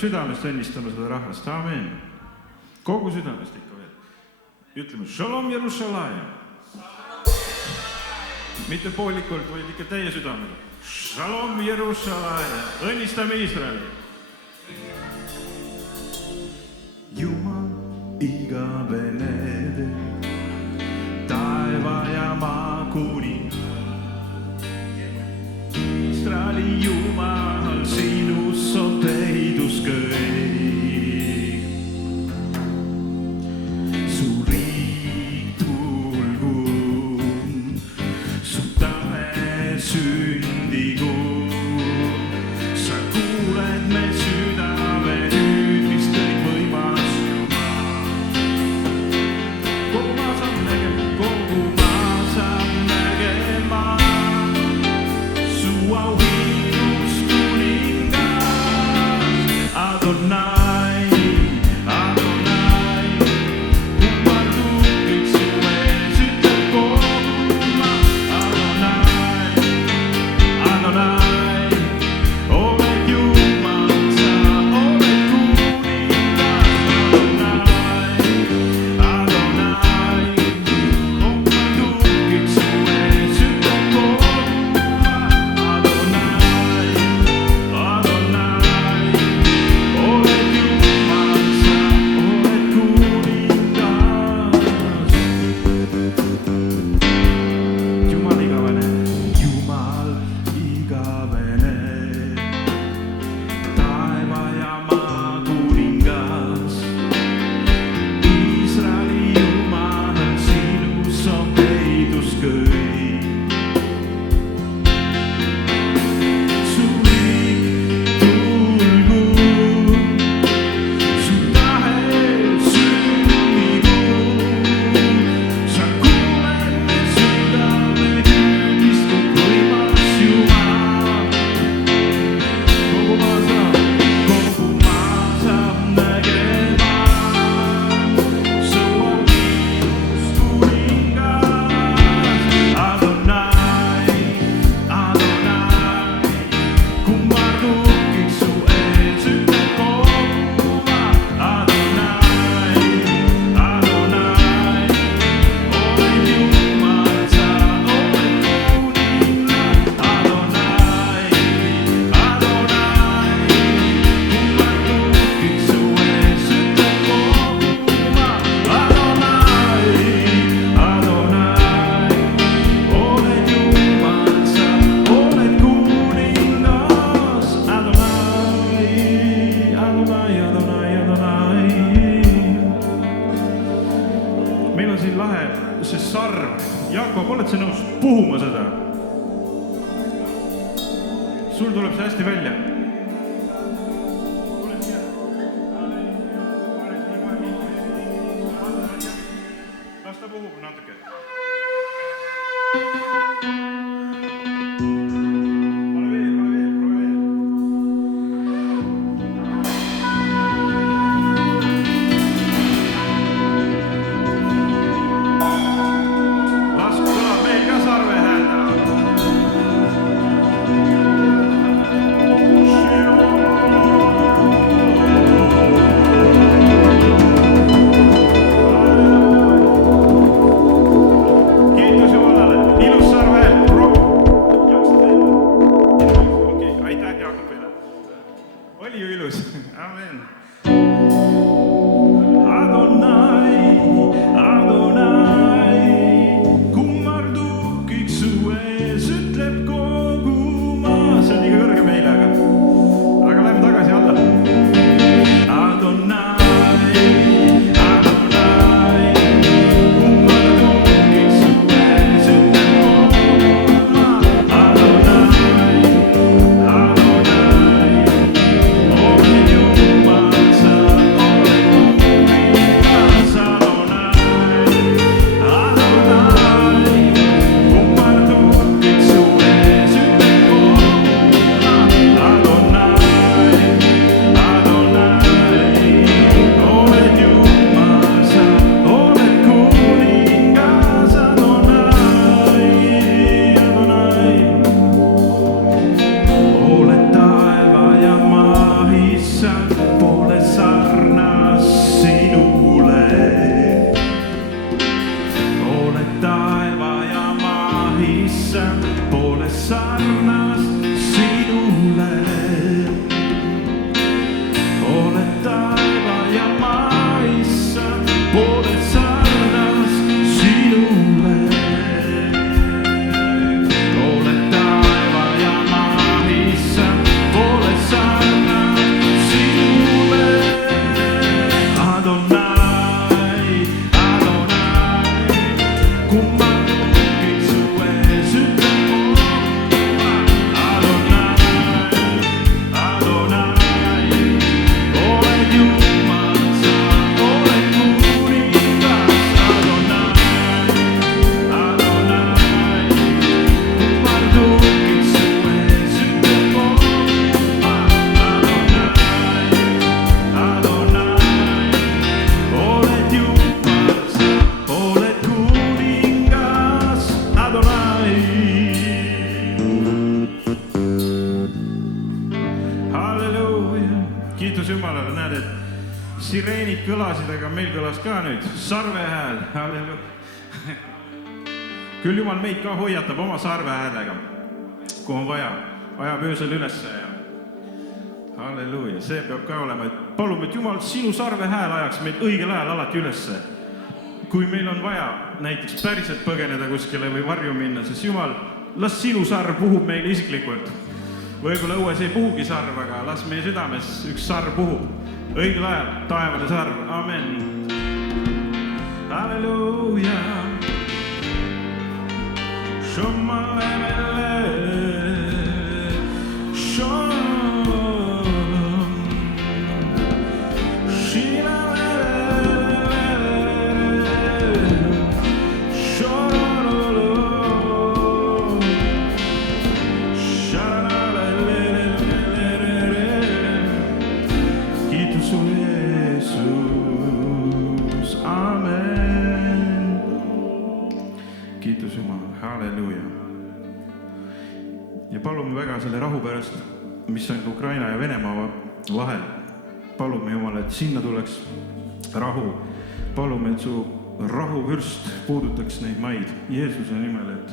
südamest õnnistame seda rahvast, aamen. Kogu südamest ikka veel. Ütleme Shalom Jerusalem. Mitte poolikult, vaid ikka teie südamega. Shalom Jerusalem. Õnnistame Iisraeli. Jumal igavene, taeva ja maa kuning. Iisraeli Jumal, sinus on peidus kõik. Su riik tulgu, su tahe sündigu. Sa kuuled me südame nüüd, mis kõik võimas Jumal. Kogu maa saab nägema, kogu maa saab nägema. Su auhinnus kuningas, Adonai, Adonai. Kummardub kõik su ees, ütleb kogu maa. Adonai, Adonai. Oled Jumal, sa oled kuningas. Adonai, Adonai. Kummardub kõik su ees, ütleb kogu maa. Adonai, Adonai. Oled Jumal, sa oled kuningas. Jumal igavene, Jumal igavene. Taeva ja maa kuningas. Iisraeli Jumal, sinus on peidus kõik. Su riik tulgu, su tahe sündigu. Sa kuuled me südame hüüdist, kui võimas Jumal. Kogu maa saab nägema. Su auhinnus kuningas. Adonai, Adonai. Kummardub kõik su ees, ütleb kogu maa. Adonai, Adonai. Oled Jumal, sa oled kuningas. Adonai, Adonai. Kummardub kõik su ees, ütleb kogu maa. Adonai, Adonai. Oled Jumal, sa oled kuningas. Adonai, Adonai, Adonai, Adonai. Meil on siin lahe see sarv. Jakob, oled sa nõus puhuma seda? Sul tuleb see hästi välja. Las ta puhub natuke. Ole veel, proovi veel. Las kõlab meil ka sarve hääl täna. Kiitus Jumalale, ilus sarve hääl. issand, pole sarnast sinule. Oled taeva ja maa, issand, pole sarnast sinule. Oled taeva ja maa, issand, pole sarnast sinule. Adonai, Adonai, kumma tungid su ees ütlen ma. Adonai, Adonai, oled Jumal, sa oled kuningas. Adonai, Adonai, kumma tungid su ees ütlen ma. Adonai, oled Jumal, sa oled kuningas. Adonai. Halleluuja. Kiitus Jumalale, näed, et sireenid kõlasid, aga meil kõlas ka nüüd sarve hääl. Halleluuja. Küll Jumal meid ka hoiatab oma sarve häälega, kui on vaja, ajab öösel ülesse ja halleluuja, see peab ka olema, et palume, et Jumal sinu sarve hääl ajaks meid õigel ajal alati ülesse. Kui meil on vaja näiteks päriselt põgeneda kuskile või varju minna, siis Jumal, las sinu sarv puhub meile isiklikult. Võib-olla õues ei puhugi sarv, aga las meie südames üks sarv puhub. Õigel ajal, taevane sarv. Amen. Halleluuja. Šomalemele. Kiitus Jumal, halleluuja. Ja palume väga selle rahu pärast, mis on Ukraina ja Venemaa vahel. Palume Jumal, et sinna tuleks rahu. Palume, et su rahuvürst puudutaks neid maid Jeesuse nimel, et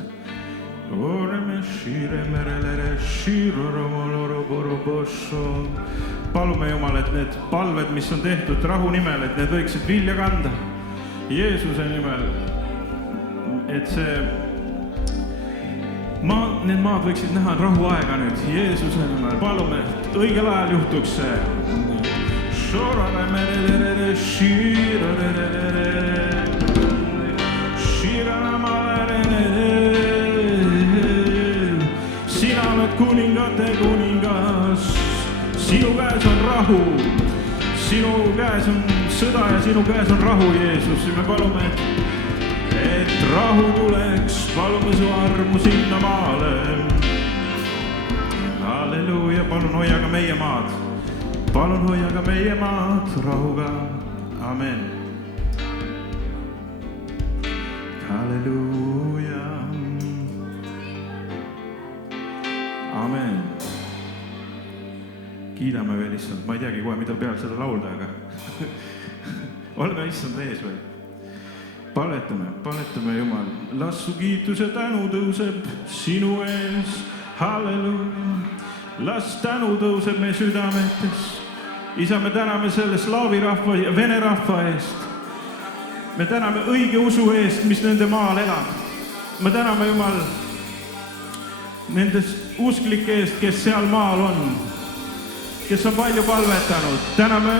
palume Jumal, et need palved, mis on tehtud rahu nimel, et need võiksid vilja kanda Jeesuse nimel. Et need maad võiksid näha rahuaega nüüd Jeesuse nimel. Palume, et õigel ajal juhtuks see. Sina oled kuningate kuningas, sinu käes on rahu, sinu käes on sõda ja sinu käes on rahu, Jeesus. Me palume, et rahu tuleks, palume su armu sinna maale. Halleluuja, palun hoia ka meie maad. Palun hoia ka meie maad rahuga. Amen. Halleluuja. Amen. Kiidame veel issand, ma ei teagi kohe, mida peal seda laulda, aga oleme issand ees või? Paletame Jumal, las su kiitus ja tänu tõuseb sinu ees, halleluuja. Las tänu tõuseb meie südametes. Isa, me täname selle slaavi rahva ja vene rahva eest. Me täname õige usu eest, mis nende maal elab. Me täname Jumal nendest usklike eest, kes seal maal on, kes on palju palvetanud. Täname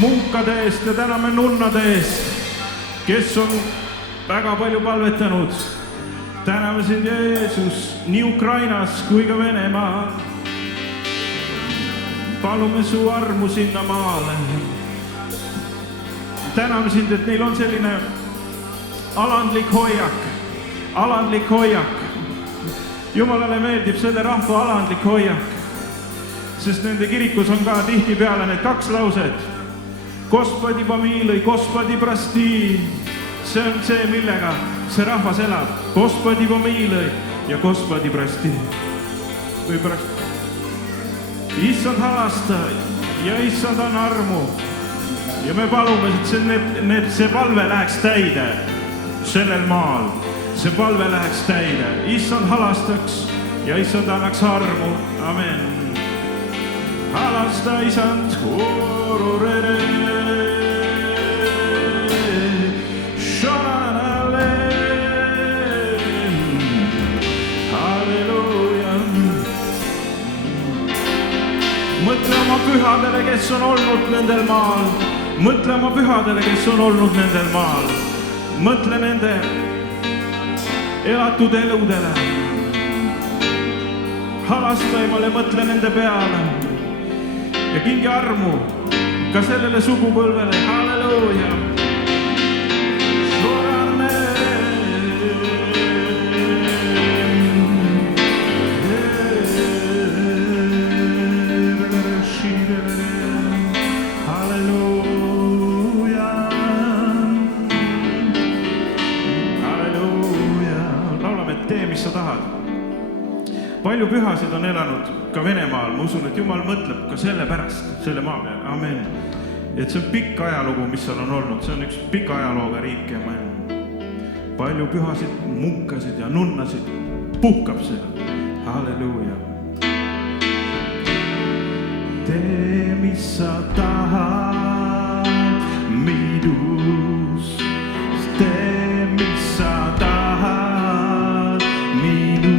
muukade eest ja täname nunnade eest, kes on väga palju palvetanud. Täname sind, Jeesus, nii Ukrainas kui ka Venemaal. Palume su armu sinna maale. Täname sind, et neil on selline alandlik hoiak. Jumalale meeldib selle rahva alandlik hoiak, sest nende kirikus on ka tihtipeale need kaks lauset. Gospodi pomilõi, Gospodi prosti. See on see, millega see rahvas elab. Gospodi pomilõi ja Gospodi prosti. Või prosti. Issand halasta ja issand on armu. Ja me palume, et see palve läheks täide sellel maal. see palve läheks täide. Issand halastaks ja Issand annaks armu. Amen. Halasta Isand. Mõtle oma pühadele, kes on olnud nendel maal. Mõtle oma pühadele, kes on olnud nendel maal. Mõtle nende elatud eludele. Halasta Jumale, mõtle nende peale. Ja kingi armu ka sellele sugupõlvele. Halleluuja. Palju pühasid on elanud ka Venemaal. Ma usun, et Jumal mõtleb ka selle pärast, selle maa peale. Amen. Et see on pikk ajalugu, mis seal on olnud. See on üks pika ajalooga riik. Palju pühasid, munkasid ja nunnasid puhkab seal. Halleluuja. Tee, mis sa tahad minus. Tee, mis sa tahad minus.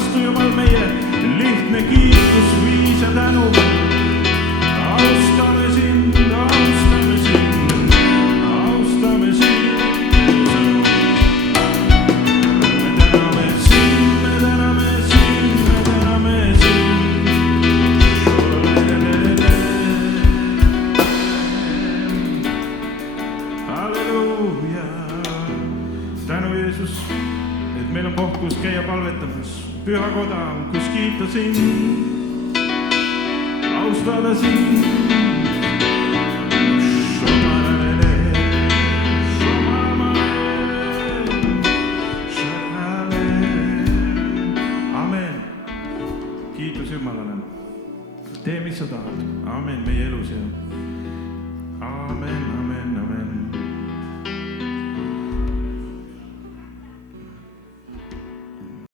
vastu, Jumal, meie lihtne kiitus, viis ja tänu. Austame sind, austame sind, austame sind. Me täname sind, me täname sind, me täname sind. Halleluuja. Tänu, Jeesus, et meil on koht, kus käia palvetamas. Püha koda, kus kiita sind, austada sind. Amen. Kiitus Jumalale. Tee, mis sa tahad. Amen meie elus ja amen.